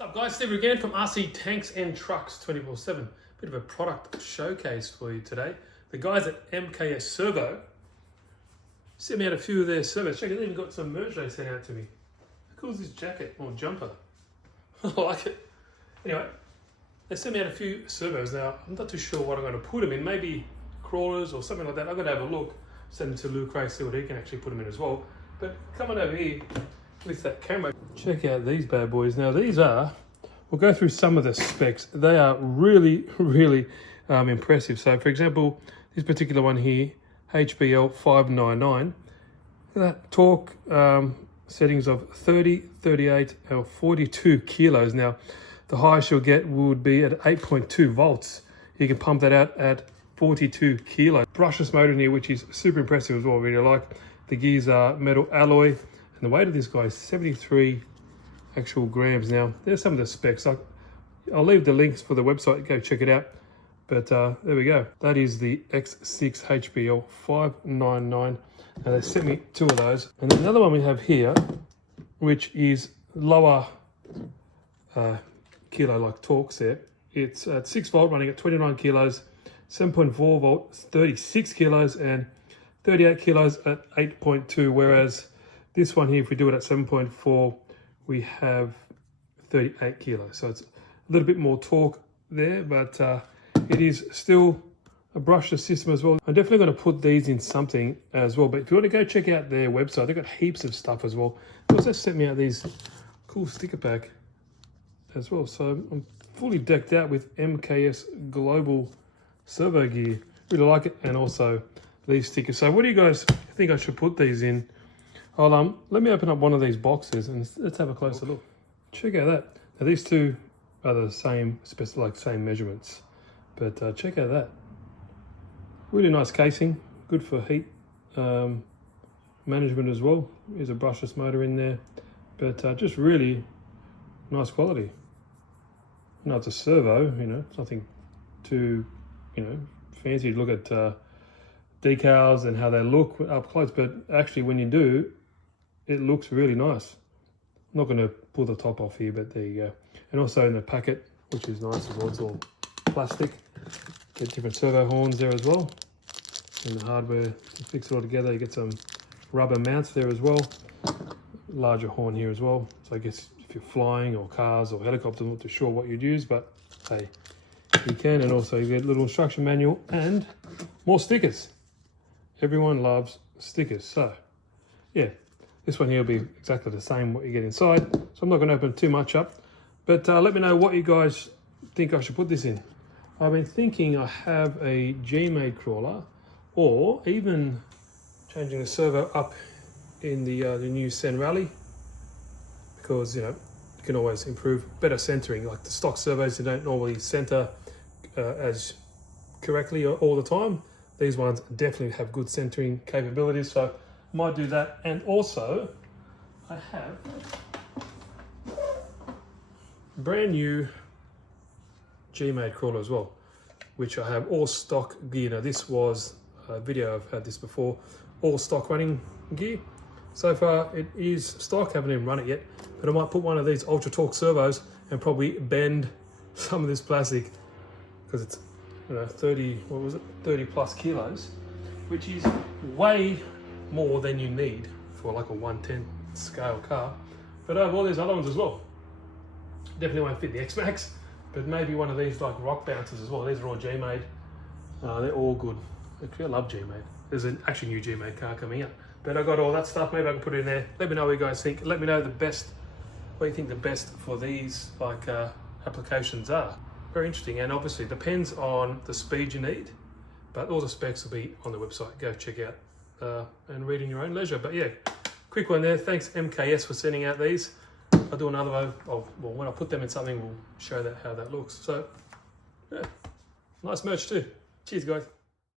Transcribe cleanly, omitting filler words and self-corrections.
What's up guys, Steve again from RC Tanks and Trucks 24/7. Bit of a product showcase for you today. The guys at Mks Servo sent me out a few of their servos. Check it, they even got some merch they sent out to me. How cool is this jacket or jumper? I like it. Anyway, they sent me out a few servos. Now, I'm not too sure what I'm going to put them in. Maybe crawlers or something like that. I've got to have a look. Send them to Luke Ray, see what he can actually put them in as well. But coming over here with that camera, check out these bad boys. Now these are, we'll go through some of the specs. They are really impressive. So for example, this particular one here, HBL 599, that torque settings of 30, 38 or 42 kilos. Now the highest you'll get would be at 8.2 volts. You can pump that out at 42 kilos. Brushless motor in here, which is super impressive as well. Really like. The gears are metal alloy, and the weight of this guy is 73 actual grams. Now there's some of the specs. I'll leave the links for the website, go check it out. But there we go, that is the X6 HBL 599. Now they sent me two of those, and then another one we have here, which is lower kilo like torques there. It's at 6 volt, running at 29 kilos, 7.4 volt 36 kilos, and 38 kilos at 8.2, whereas this one here, if we do it at 7.4, we have 38 kilos. So it's a little bit more torque there, but it is still a brushless system as well. I'm definitely going to put these in something as well, but if you want to go check out their website, they've got heaps of stuff as well. They also sent me out these cool sticker pack as well. So I'm fully decked out with MKS Global servo gear. Really like it, and also these stickers. So what do you guys think I should put these in? I'll let me open up one of these boxes and let's have a closer look. Check out that. Now these two are the same, like same measurements, but check out that. Really nice casing, good for heat management as well. There's a brushless motor in there, but just really nice quality. No, it's a servo, you know, it's nothing too, you know, fancy to look at decals and how they look up close, but actually when you do, it looks really nice. I'm not going to pull the top off here, but there you go. And also in the packet, which is nice as well, it's all plastic. Get different servo horns there as well. And the hardware, you fix it all together, you get some rubber mounts there as well. Larger horn here as well. So I guess if you're flying or cars or helicopters, I'm not too sure what you'd use, but hey, you can. And also you get a little instruction manual and more stickers. Everyone loves stickers. So yeah, this one here will be exactly the same what you get inside. So I'm not going to open too much up, but let me know what you guys think I should put this in. I've been thinking I have a G-made crawler, or even changing the servo up in the new Sen Rally, because you know you can always improve better centering. Like the stock servos, they don't normally center as correctly all the time. These ones definitely have good centering capabilities, so I might do that. And also, I have brand new G-made crawler as well, which I have all stock gear. Now this was a video, I've had this before, all stock running gear. So far it is stock, haven't even run it yet, but I might put one of these ultra torque servos and probably bend some of this plastic, because it's, you know, 30 plus kilos, which is way more than you need for like a 110 scale car. But well, there's other ones as well. Definitely won't fit the X-Max, but maybe one of these like rock bouncers as well. These are all G-made. They're all good. Actually, I love G-made. There's an actually new G-made car coming out, but I got all that stuff. Maybe I can put it in there. Let me know what you guys think. Let me know what you think the best for these like applications are. Very interesting, and obviously depends on the speed you need, but all the specs will be on the website. Go check out and read in your own leisure. But yeah, quick one there. Thanks MKS for sending out these. I'll do another one. Well, when I put them in something, we'll show that how that looks. So yeah, nice merch too. Cheers guys.